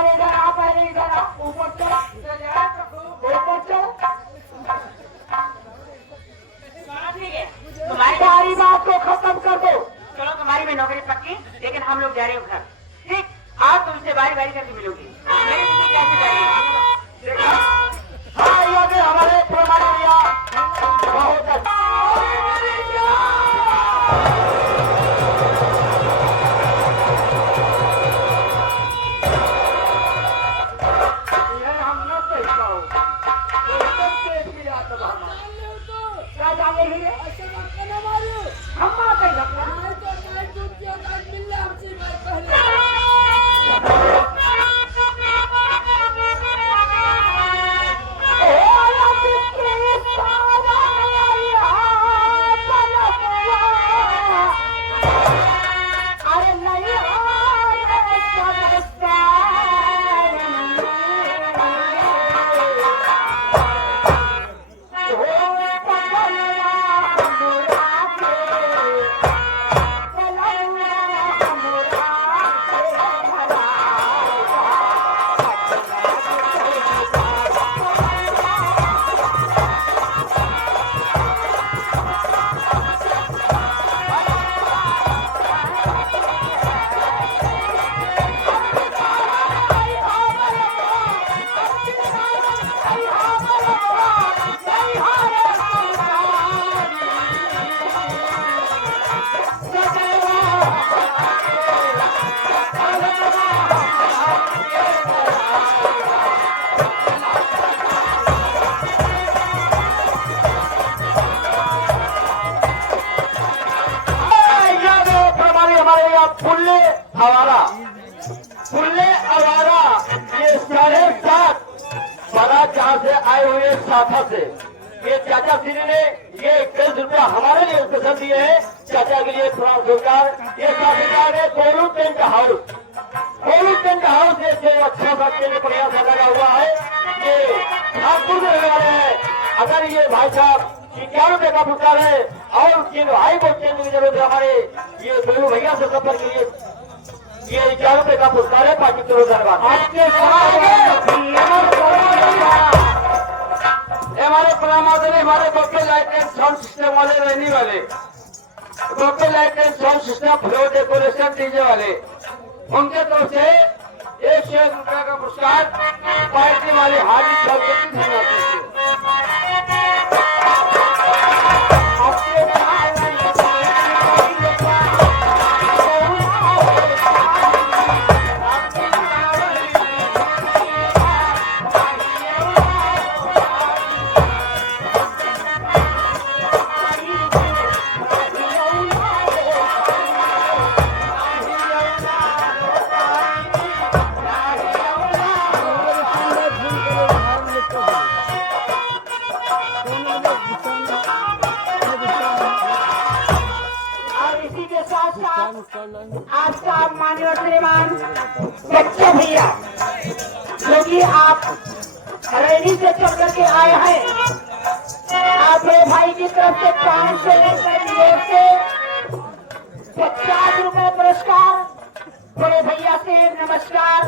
पहले इधर आ, पहले इधर आ, ऊपर चल, ऊपर चल। ठीक है, तुम्हारी सारी बात को खत्म कर दो। चलो तुम्हारी में नौकरी पक्की, लेकिन हम लोग जा रहे हो घर। ठीक, आज तुमसे बारी बारी करके मिलोगी। मेरी बीवी कैसे जाएगी? हाँ, ये भी हमारे प्रमाण भैया बहुत अच्छा। ये हम न कह पाओ, एकदम तेज गिरा तो भामा। क्या जाने ही है? हम बात नहीं करते। अरे नहीं फुल्ले आवारा ये 7.5 बारात जहाँ से आए हुए साथा से ये चाचा श्री ने ये 21 रुपया हमारे लिए स्पेशल दिए हैं। चाचा के लिए थोड़ा सरकार ये साथीदार है कोलू टेंट हाउस। कोलू टेंट हाउस ये अच्छा सा टेंट बढ़िया सा लगा हुआ है। ये नागपुर में रहने वाले हैं। अगर ये भाई साहब 51 रुपये का पुरस्कार है और जिन भाई को टेंट की जरूरत है हमारे ये गोलू भैया से संपर्क कीजिए। ये 51 रुपये का पुरस्कार है। 5 करोड़ धन्यवाद। हमारे प्रधानमंत्री हमारे buffet light and sound system वाले रहने वाले buffet light and sound system floor decoration DJ वाले उनके तरफ से 101 रुपया का पुरस्कार पार्टी वाले हाजी साहब आज का माननीय श्रीमान बच्चे भैया जो कि आप रैली से चल करके आए हैं आप भाई की तरफ से 500 से 50 रुपए पुरस्कार बड़े भैया से नमस्कार।